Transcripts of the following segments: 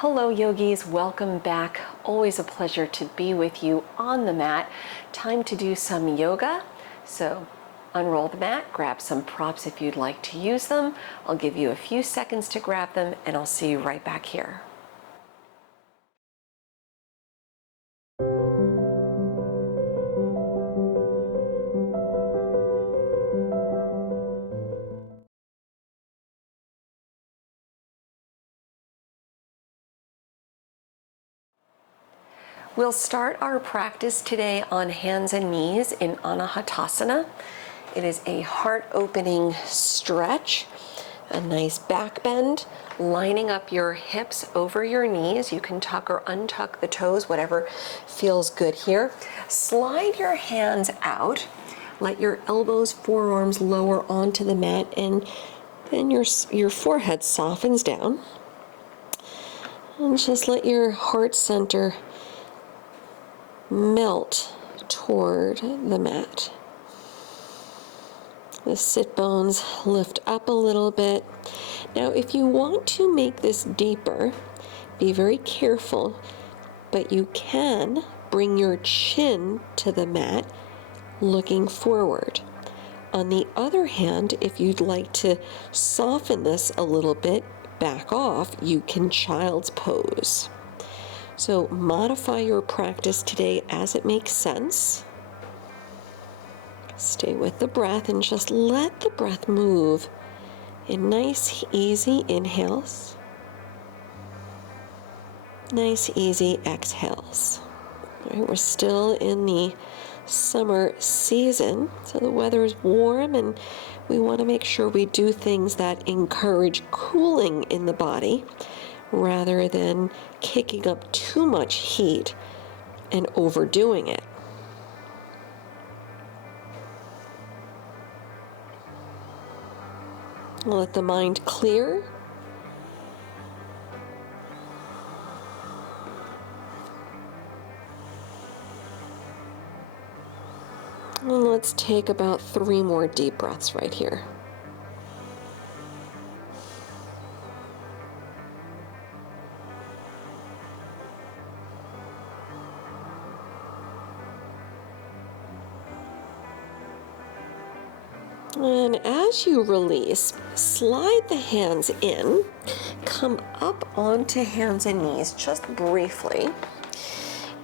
Hello yogis, welcome back. Always a pleasure to be with you on the mat. Time to do some yoga. So unroll the mat, grab some props if you'd like to use them. I'll give you a few seconds to grab them and I'll see you right back here. We'll start our practice today on hands and knees in Anahatasana. It is a heart-opening stretch, a nice back bend, lining up your hips over your knees. You can tuck or untuck the toes, whatever feels good here. Slide your hands out. Let your elbows, forearms lower onto the mat, and then your forehead softens down. And just let your heart center melt toward the mat. The sit bones lift up a little bit. Now, if you want to make this deeper, be very careful, but you can bring your chin to the mat looking forward. On the other hand, if you'd like to soften this a little bit, back off, you can child's pose. So modify your practice today as it makes sense. Stay with the breath and just let the breath move in nice, easy inhales, nice, easy exhales. All right, we're still in the summer season, so the weather is warm and we want to make sure we do things that encourage cooling in the body rather than kicking up too much heat and overdoing it. Let the mind clear. And let's take about 3 more deep breaths right here. And as you release, slide the hands in, come up onto hands and knees just briefly.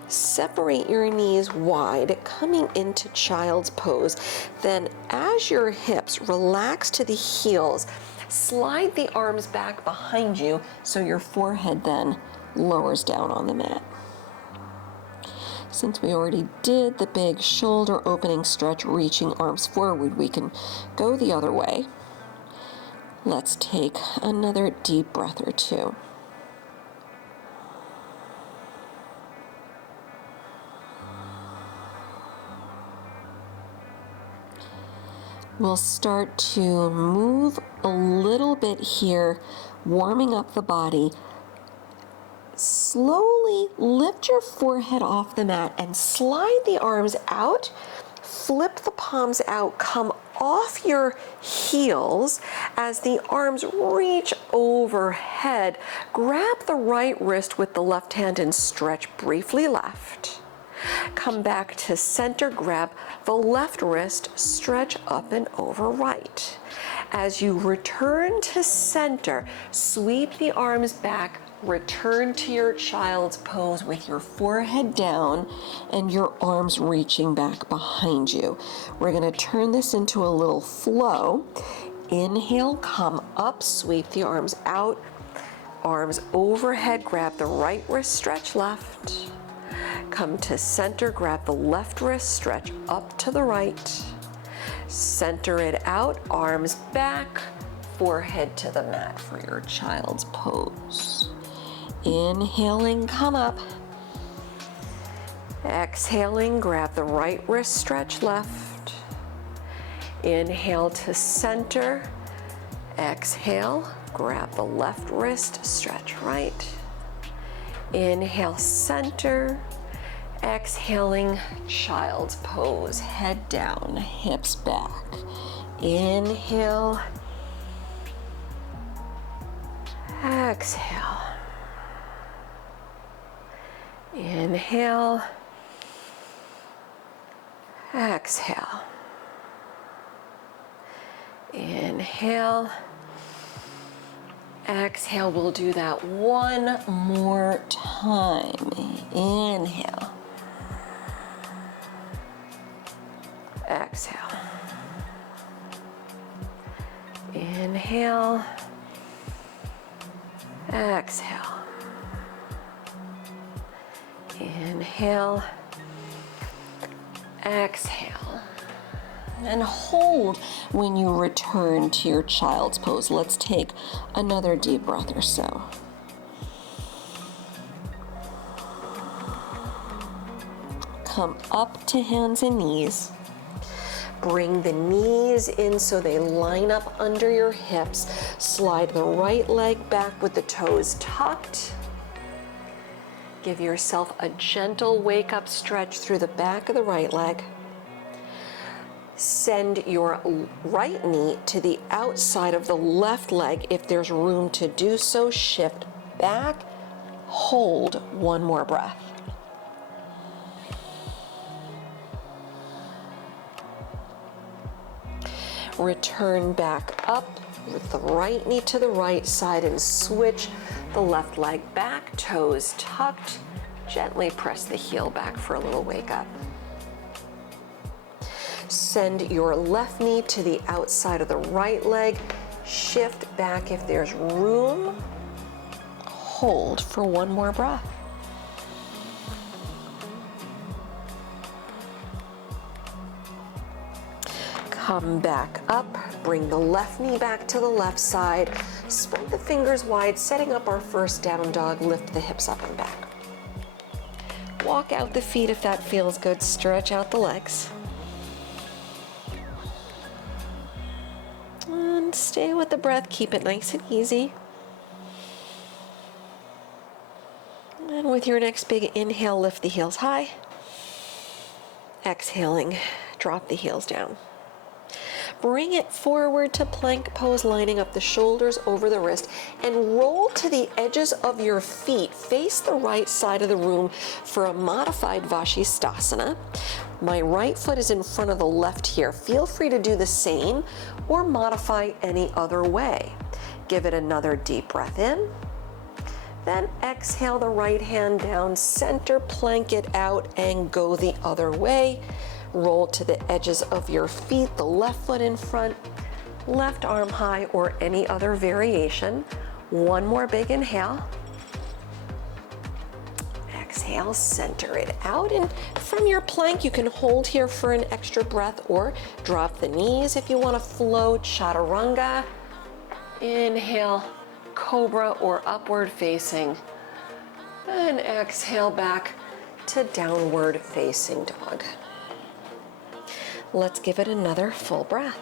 Separate your knees wide, coming into child's pose. Then as your hips relax to the heels, slide the arms back behind you so your forehead then lowers down on the mat. Since we already did the big shoulder opening stretch, reaching arms forward, we can go the other way. Let's take another deep breath or two. We'll start to move a little bit here, warming up the body. Slowly lift your forehead off the mat and slide the arms out. Flip the palms out, come off your heels as the arms reach overhead. Grab the right wrist with the left hand and stretch briefly left. Come back to center, grab the left wrist, stretch up and over right. As you return to center, sweep the arms back, return to your child's pose with your forehead down and your arms reaching back behind you. We're going to turn this into a little flow. Inhale, come up, sweep the arms out, arms overhead, grab the right wrist, stretch left. Come to center, grab the left wrist, stretch up to the right. Center it out, arms back, forehead to the mat for your child's pose. Inhaling, come up. Exhaling, grab the right wrist, stretch left. Inhale to center. Exhale, grab the left wrist, stretch right. Inhale, center. Exhaling, child's pose, head down, hips back. Inhale. Exhale. Inhale. Exhale. Inhale. Exhale. We'll do that one more time. Inhale. Exhale. Inhale. Exhale. Inhale. Exhale. And hold when you return to your child's pose. Let's take another deep breath or so. Come up to hands and knees. Bring the knees in so they line up under your hips. Slide the right leg back with the toes tucked. Give yourself a gentle wake-up stretch through the back of the right leg. Send your right knee to the outside of the left leg if there's room to do so. Shift back. Hold one more breath. Return back up with the right knee to the right side and switch the left leg back, toes tucked. Gently press the heel back for a little wake up. Send your left knee to the outside of the right leg. Shift back if there's room. Hold for one more breath. Come back up, bring the left knee back to the left side, spread the fingers wide, setting up our first down dog, lift the hips up and back. Walk out the feet if that feels good, stretch out the legs. And stay with the breath, keep it nice and easy. And with your next big inhale, lift the heels high. Exhaling, drop the heels down. Bring it forward to plank pose, lining up the shoulders over the wrist, and roll to the edges of your feet. Face the right side of the room for a modified Vashistasana. My right foot is in front of the left here. Feel free to do the same or modify any other way. Give it another deep breath in. Then exhale the right hand down, center, plank it out, and go the other way. Roll to the edges of your feet, the left foot in front, left arm high, or any other variation. One more big inhale. Exhale, center it out, and from your plank you can hold here for an extra breath or drop the knees if you want to flow. Chaturanga. Inhale, cobra or upward facing, and exhale back to downward facing dog. Let's give it another full breath.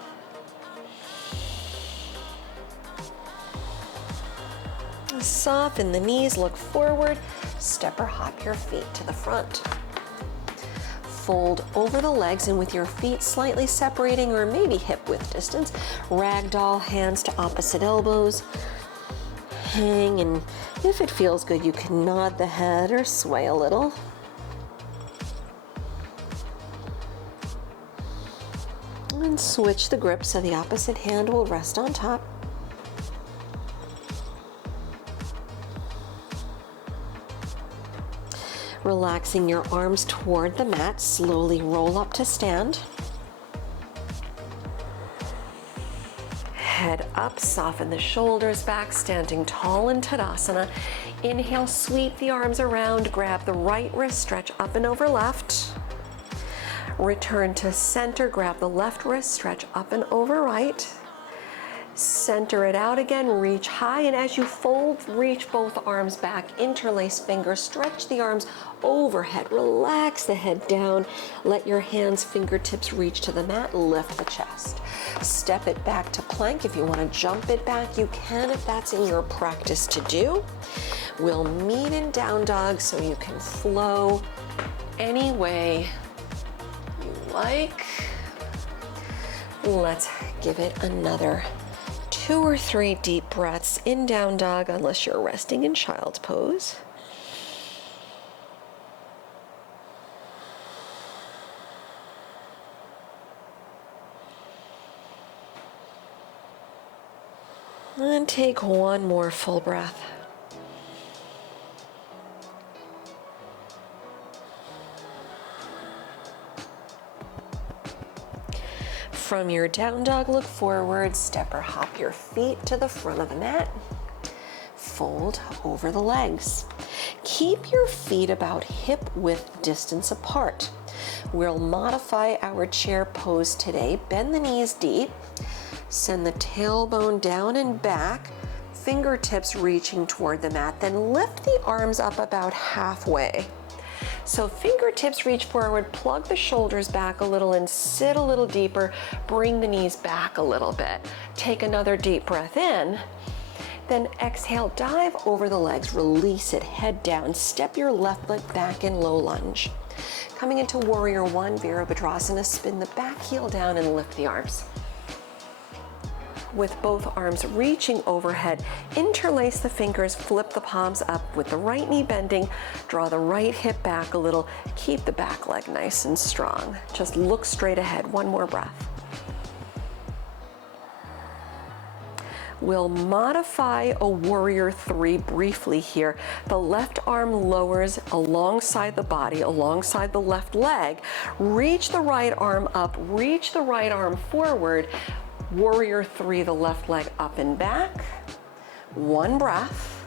Soften the knees, look forward, step or hop your feet to the front. Fold over the legs and with your feet slightly separating or maybe hip width distance, ragdoll, hands to opposite elbows. Hang, and if it feels good, you can nod the head or sway a little. And switch the grip so the opposite hand will rest on top. Relaxing your arms toward the mat, slowly roll up to stand. Head up, soften the shoulders back, standing tall in Tadasana. Inhale, sweep the arms around, grab the right wrist, stretch up and over left. Return to center, grab the left wrist, stretch up and over right. Center it out again, reach high, and as you fold, reach both arms back, interlace fingers, stretch the arms overhead, relax the head down, let your hands, fingertips reach to the mat, lift the chest. Step it back to plank. If you want to jump it back, you can if that's in your practice to do. We'll meet in down dog so you can flow any way you like. Let's give it another 2 or 3 deep breaths in down dog, unless you're resting in child's pose. And take one more full breath. From your down dog, look forward, step or hop your feet to the front of the mat. Fold over the legs. Keep your feet about hip width distance apart. We'll modify our chair pose today. Bend the knees deep. Send the tailbone down and back, fingertips reaching toward the mat. Then lift the arms up about halfway. So fingertips reach forward, plug the shoulders back a little and sit a little deeper. Bring the knees back a little bit. Take another deep breath in. Then exhale, dive over the legs, release it, head down. Step your left leg back in low lunge. Coming into warrior one, Vera Bhadrasana, spin the back heel down and lift the arms. With both arms reaching overhead, interlace the fingers, flip the palms up with the right knee bending, draw the right hip back a little, keep the back leg nice and strong. Just look straight ahead, one more breath. We'll modify a warrior three briefly here. The left arm lowers alongside the body, alongside the left leg. Reach the right arm up, reach the right arm forward. Warrior three, the left leg up and back. One breath.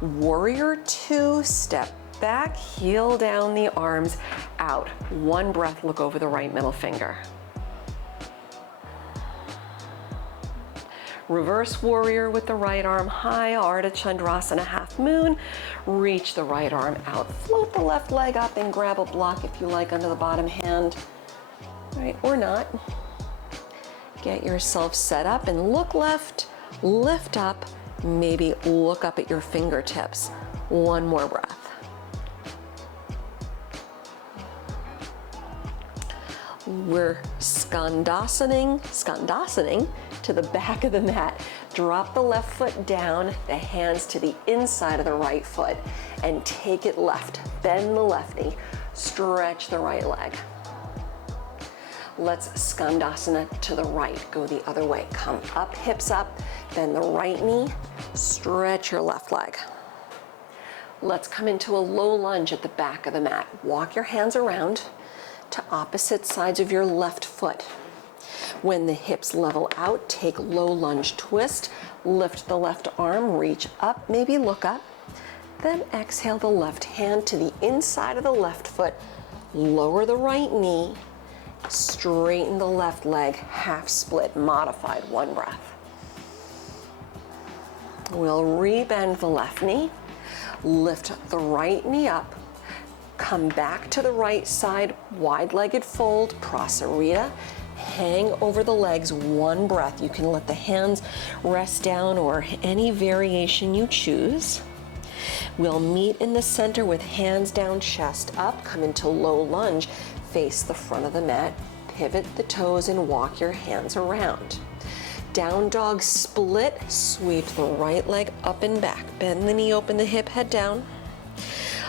Warrior two, step back, heel down, the arms out. One breath, look over the right middle finger. Reverse warrior with the right arm high, Ardha Chandrasana, half moon. Reach the right arm out. Float the left leg up and grab a block if you like under the bottom hand. Right, or not. Get yourself set up and look left, lift up, maybe look up at your fingertips. One more breath. We're skandasaning to the back of the mat. Drop the left foot down, the hands to the inside of the right foot, and take it left. Bend the left knee, stretch the right leg. Let's skandasana to the right, go the other way. Come up, hips up, bend the right knee, stretch your left leg. Let's come into a low lunge at the back of the mat. Walk your hands around to opposite sides of your left foot. When the hips level out, take low lunge twist, lift the left arm, reach up, maybe look up. Then exhale the left hand to the inside of the left foot, lower the right knee, straighten the left leg, half split, modified, one breath. We'll rebend the left knee, lift the right knee up, come back to the right side, wide-legged fold, prasarita, hang over the legs, one breath. You can let the hands rest down or any variation you choose. We'll meet in the center with hands down, chest up, come into low lunge, face the front of the mat, pivot the toes and walk your hands around. Down dog split, sweep the right leg up and back. Bend the knee, open the hip, head down.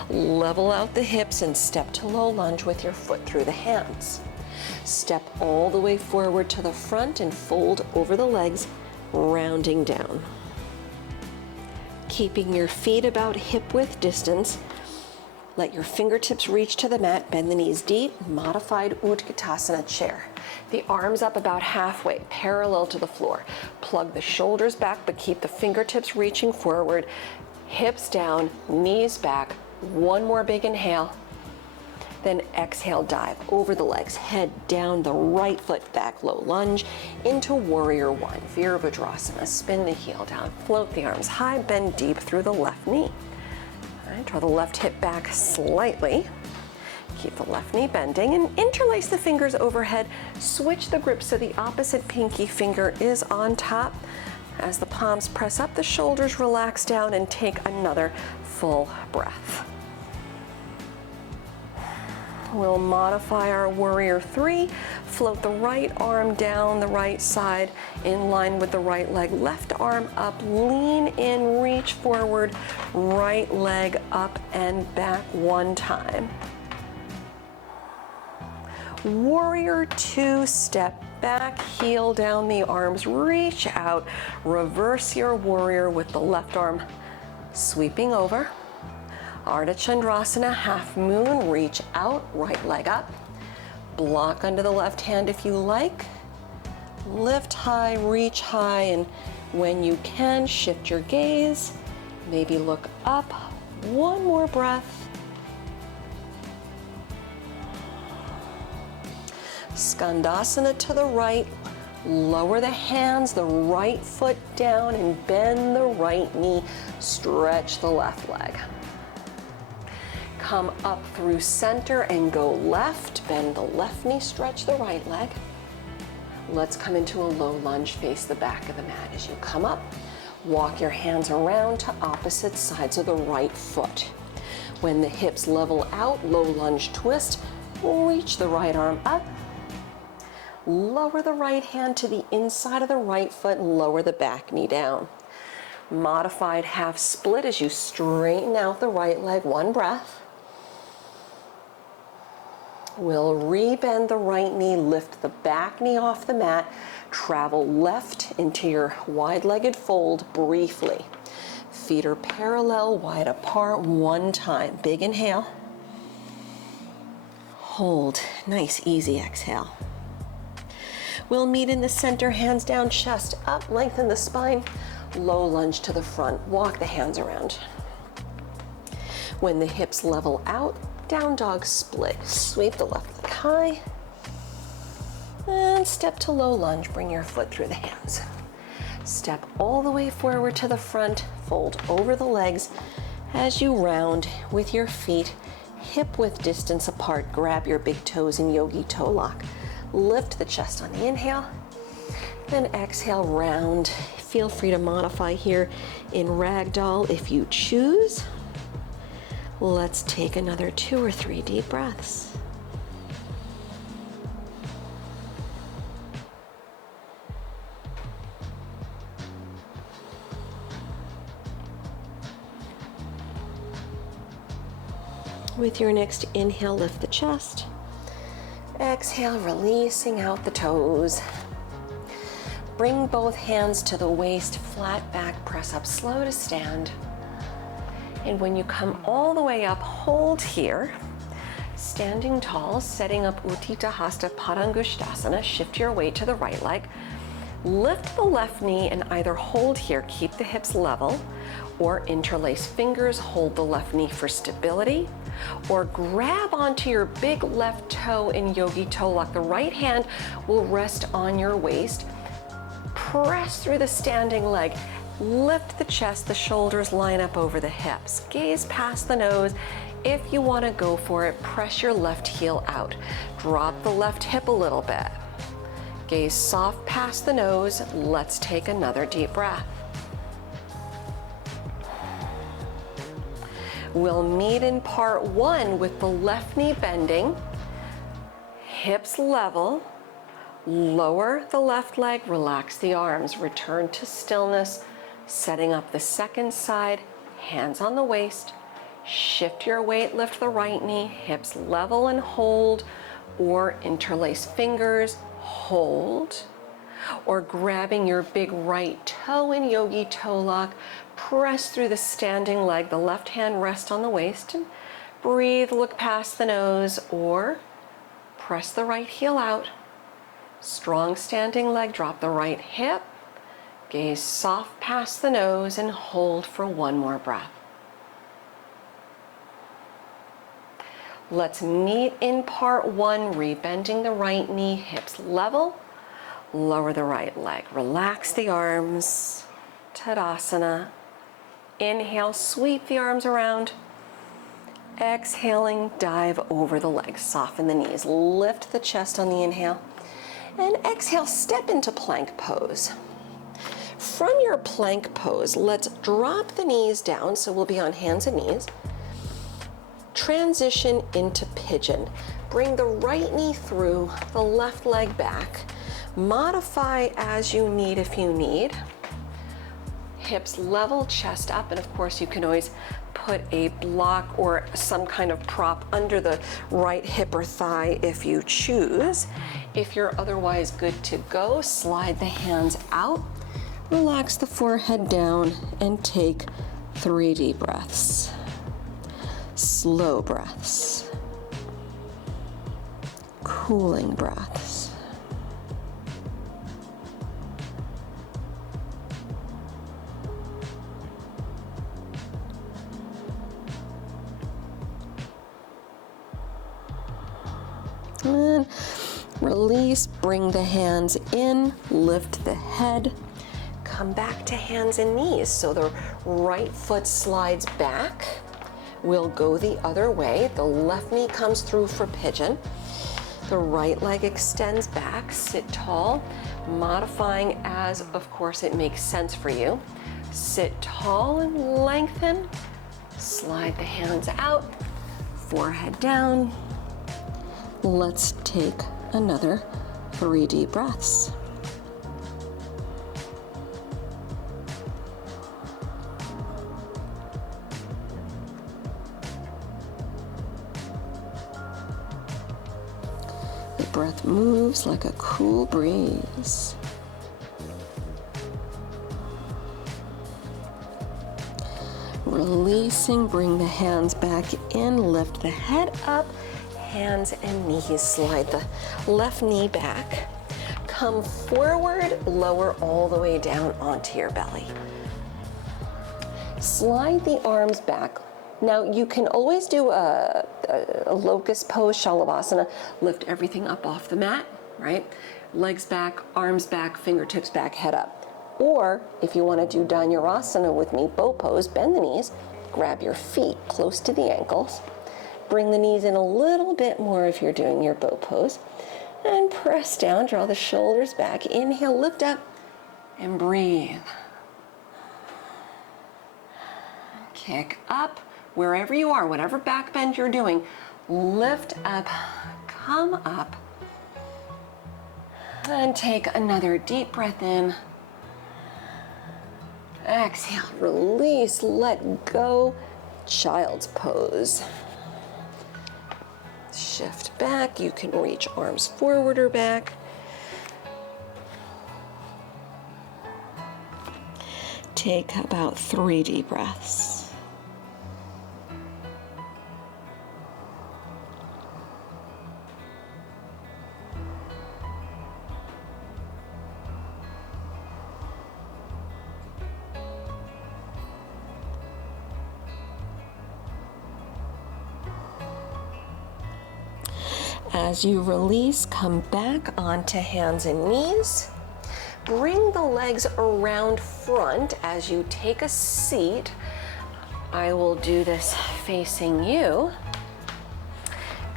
Level out the hips and step to low lunge with your foot through the hands. Step all the way forward to the front and fold over the legs, rounding down. Keeping your feet about hip width distance, let your fingertips reach to the mat, bend the knees deep, modified Utkatasana chair. The arms up about halfway, parallel to the floor. Plug the shoulders back, but keep the fingertips reaching forward, hips down, knees back. One more big inhale. Then exhale, dive over the legs, head down, the right foot back, low lunge, into warrior one, Vera Bhadrasana. Spin the heel down, float the arms high, bend deep through the left knee. All right, draw the left hip back slightly. Keep the left knee bending and interlace the fingers overhead. Switch the grip so the opposite pinky finger is on top. As the palms press up, the shoulders relax down and take another full breath. We'll modify our warrior three. Float the right arm down the right side in line with the right leg. Left arm up, lean in, reach forward. Right leg up and back one time. Warrior two, step Back heel down the arms, reach out. Reverse your warrior with the left arm sweeping over. Ardha Chandrasana, half moon, reach out, right leg up. Block under the left hand if you like. Lift high, reach high, and when you can, shift your gaze. Maybe look up. One more breath. Skandasana to the right. Lower the hands, the right foot down, and bend the right knee. Stretch the left leg. Come up through center and go left. Bend the left knee, stretch the right leg. Let's come into a low lunge, face the back of the mat. As you come up, walk your hands around to opposite sides of the right foot. When the hips level out, low lunge twist, reach the right arm up. Lower the right hand to the inside of the right foot and lower the back knee down. Modified half split as you straighten out the right leg, one breath. We'll rebend the right knee, lift the back knee off the mat, travel left into your wide-legged fold briefly. Feet are parallel, wide apart, one time. Big inhale. Hold, nice, easy exhale. We'll meet in the center, hands down, chest up, lengthen the spine. Low lunge to the front, walk the hands around. When the hips level out, down dog split. Sweep the left leg high. And step to low lunge, bring your foot through the hands. Step all the way forward to the front, fold over the legs as you round with your feet hip width distance apart. Grab your big toes in yogi toe lock. Lift the chest on the inhale, then exhale, round. Feel free to modify here in ragdoll if you choose. Let's take another 2 or 3 deep breaths. With your next inhale, lift the chest. Exhale, releasing out the toes. Bring both hands to the waist, flat back, press up slow to stand. And when you come all the way up, hold here. Standing tall, setting up Uttita Hasta Padangusthasana. Shift your weight to the right leg. Lift the left knee and either hold here, keep the hips level, or interlace fingers, hold the left knee for stability, or grab onto your big left toe in yogi toe lock. The right hand will rest on your waist. Press through the standing leg. Lift the chest, the shoulders line up over the hips. Gaze past the nose. If you want to go for it, press your left heel out. Drop the left hip a little bit. Gaze soft past the nose. Let's take another deep breath. We'll meet in part 1 with the left knee bending, hips level, lower the left leg, relax the arms, return to stillness, setting up the second side, hands on the waist, shift your weight, lift the right knee, hips level and hold, or interlace fingers, hold, or grabbing your big right toe in yogi toe lock, press through the standing leg, the left hand rest on the waist, and breathe, look past the nose, or press the right heel out. Strong standing leg, drop the right hip, gaze soft past the nose, and hold for one more breath. Let's meet in part 1, rebending the right knee, hips level, lower the right leg, relax the arms, Tadasana. Inhale, sweep the arms around. Exhaling, dive over the legs, soften the knees, lift the chest on the inhale. And exhale, step into plank pose. From your plank pose, let's drop the knees down, so we'll be on hands and knees. Transition into pigeon. Bring the right knee through, the left leg back. Modify as you need if you need. Hips level, chest up, and of course you can always put a block or some kind of prop under the right hip or thigh if you choose. If you're otherwise good to go, slide the hands out, relax the forehead down, and take 3 deep breaths. Slow breaths. Cooling breaths. And release, bring the hands in, lift the head, come back to hands and knees. So the right foot slides back. We'll go the other way. The left knee comes through for pigeon. The right leg extends back, sit tall, modifying as, of course, it makes sense for you. Sit tall and lengthen. Slide the hands out, forehead down. Let's take another 3 deep breaths. The breath moves like a cool breeze. Releasing, bring the hands back in, lift the head up, hands and knees, slide the left knee back, come forward, lower all the way down onto your belly. Slide the arms back. Now you can always do a locust pose, Shalavasana, lift everything up off the mat, right? Legs back, arms back, fingertips back, head up. Or if you want to do Dhanurasana with me, bow pose, bend the knees, grab your feet close to the ankles, bring the knees in a little bit more if you're doing your bow pose, and press down, draw the shoulders back, inhale, lift up, and breathe. Kick up, wherever you are, whatever back bend you're doing, lift up, come up, and take another deep breath in. Exhale, release, let go, child's pose. Shift back, you can reach arms forward or back. Take about 3 deep breaths. As you release, come back onto hands and knees. Bring the legs around front as you take a seat. I will do this facing you.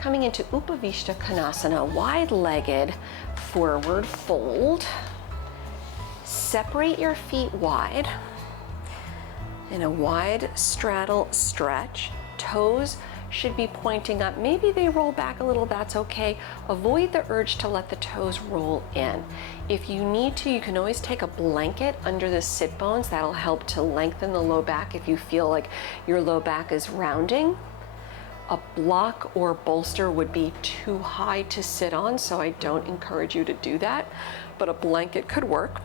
Coming into Upavishta Kanasana, wide-legged forward fold. Separate your feet wide in a wide straddle stretch. Toes should be pointing up. Maybe they roll back a little, that's okay. Avoid the urge to let the toes roll in. If you need to, you can always take a blanket under the sit bones. That'll help to lengthen the low back if you feel like your low back is rounding. A block or bolster would be too high to sit on, so I don't encourage you to do that, but a blanket could work.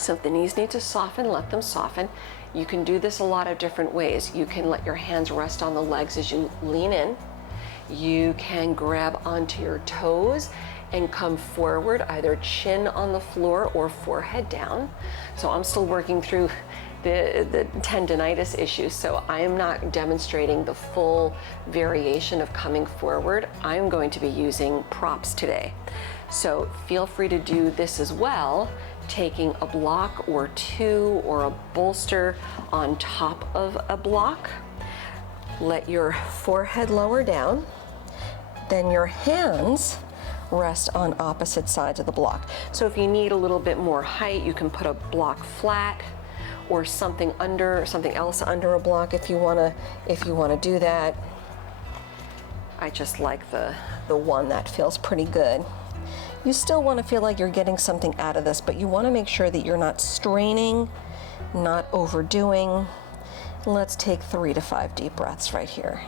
So if the knees need to soften, let them soften. You can do this a lot of different ways. You can let your hands rest on the legs as you lean in. You can grab onto your toes and come forward, either chin on the floor or forehead down. So I'm still working through the tendinitis issue, so I am not demonstrating the full variation of coming forward. I'm going to be using props today. So feel free to do this as well, taking a block or two or a bolster on top of a block. Let your forehead lower down. Then your hands rest on opposite sides of the block. So if you need a little bit more height, you can put a block flat or something else under a block if you want to do that. I just like the one that feels pretty good. You still want to feel like you're getting something out of this, but you want to make sure that you're not straining, not overdoing. Let's take 3 to 5 deep breaths right here.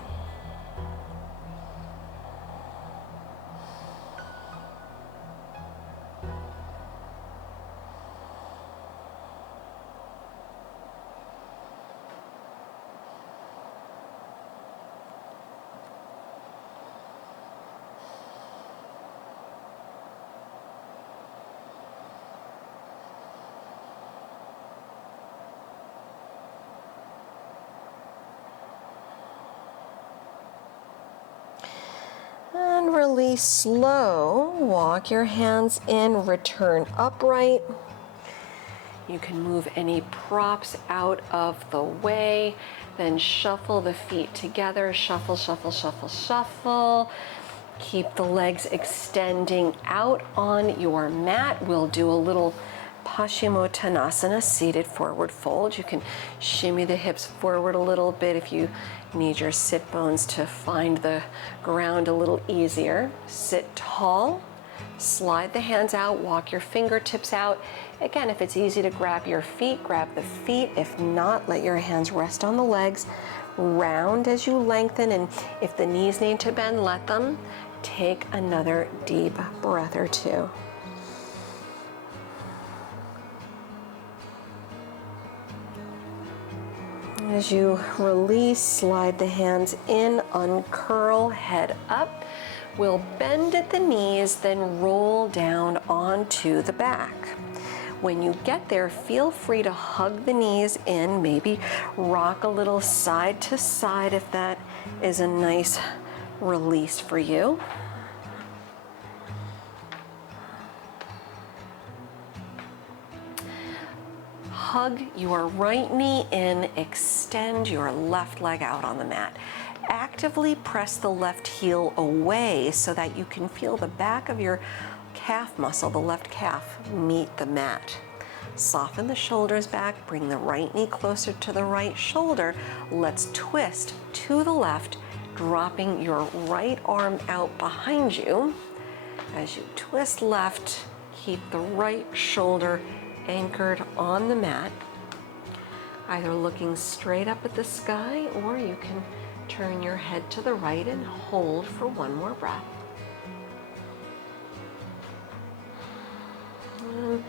release slow, walk your hands in, return upright. You can move any props out of the way, then shuffle the feet together, shuffle, shuffle, shuffle, shuffle. Keep the legs extending out on your mat. We'll do a little Pashimotanasana, seated forward fold. You can shimmy the hips forward a little bit if you need your sit bones to find the ground a little easier. Sit tall, slide the hands out, walk your fingertips out. Again, if it's easy to grab your feet, grab the feet. If not, let your hands rest on the legs. Round as you lengthen, and if the knees need to bend, let them. Take another deep breath or two. As you release, slide the hands in, uncurl, head up. We'll bend at the knees, then roll down onto the back. When you get there, feel free to hug the knees in, maybe rock a little side to side if that is a nice release for you. Hug your right knee in, extend your left leg out on the mat. Actively press the left heel away so that you can feel the back of your calf muscle, the left calf, meet the mat. Soften the shoulders back, bring the right knee closer to the right shoulder. Let's twist to the left, dropping your right arm out behind you. As you twist left, keep the right shoulder anchored on the mat, either looking straight up at the sky, or you can turn your head to the right and hold for one more breath. And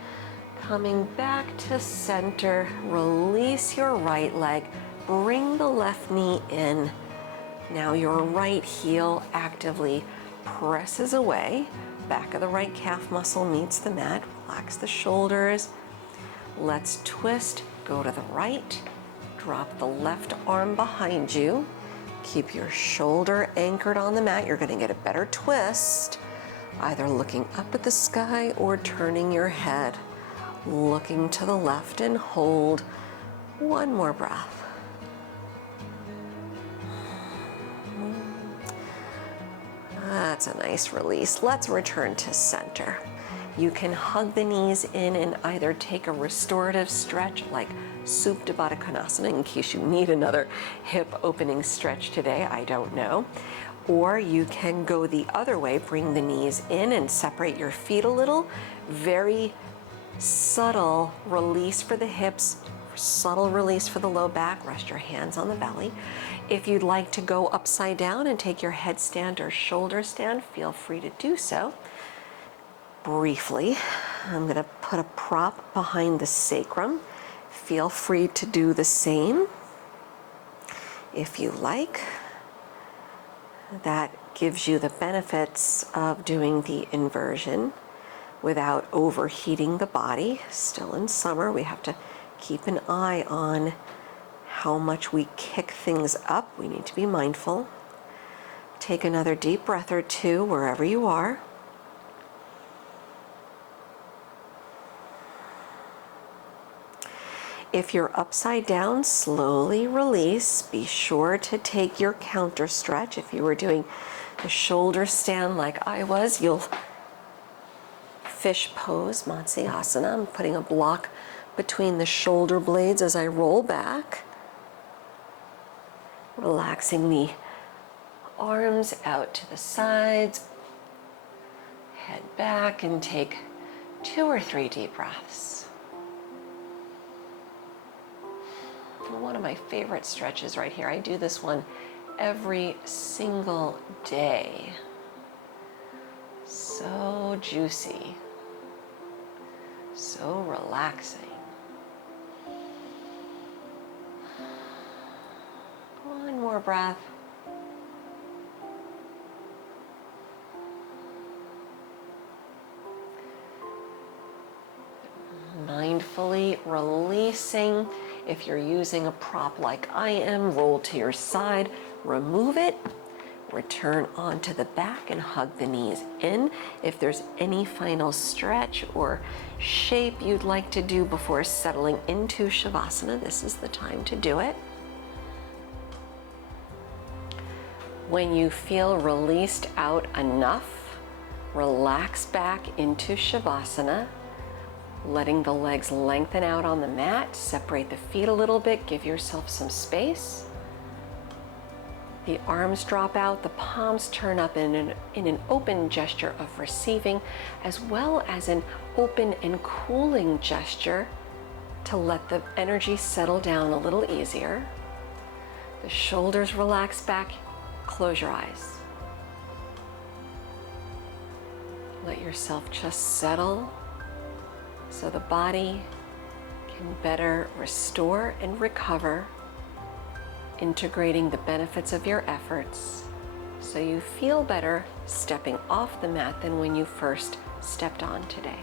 coming back to center, release your right leg, bring the left knee in. Now your right heel actively presses away. Back of the right calf muscle meets the mat. Relax the shoulders. Let's twist, go to the right, drop the left arm behind you. Keep your shoulder anchored on the mat. You're going to get a better twist, either looking up at the sky or turning your head, looking to the left, and hold one more breath. That's a nice release. Let's return to center. You can hug the knees in and either take a restorative stretch like Supta Baddha Kanasana in case you need another hip opening stretch today, I don't know. Or you can go the other way, bring the knees in and separate your feet a little. Very subtle release for the hips, subtle release for the low back. Rest your hands on the belly. If you'd like to go upside down and take your headstand or shoulder stand, feel free to do so. Briefly, I'm going to put a prop behind the sacrum. Feel free to do the same if you like. That gives you the benefits of doing the inversion without overheating the body. Still in summer, we have to keep an eye on how much we kick things up. We need to be mindful. Take another deep breath or two wherever you are. If you're upside down, slowly release. Be sure to take your counter stretch. If you were doing the shoulder stand like I was, you'll fish pose, Vashistasana. I'm putting a block between the shoulder blades as I roll back. Relaxing the arms out to the sides. Head back and take 2 or 3 deep breaths. One of my favorite stretches right here. I do this one every single day. So juicy, so relaxing. One more breath. Mindfully releasing. If you're using a prop like I am, roll to your side, remove it. Return onto the back and hug the knees in. If there's any final stretch or shape you'd like to do before settling into Shavasana, this is the time to do it. When you feel released out enough, relax back into Shavasana, letting the legs lengthen out on the mat. Separate the feet a little bit, give yourself some space. The arms drop out, the palms turn up in an open gesture of receiving, as well as an open and cooling gesture to let the energy settle down a little easier. The shoulders relax back, close your eyes. Let yourself just settle so the body can better restore and recover, integrating the benefits of your efforts so you feel better stepping off the mat than when you first stepped on today.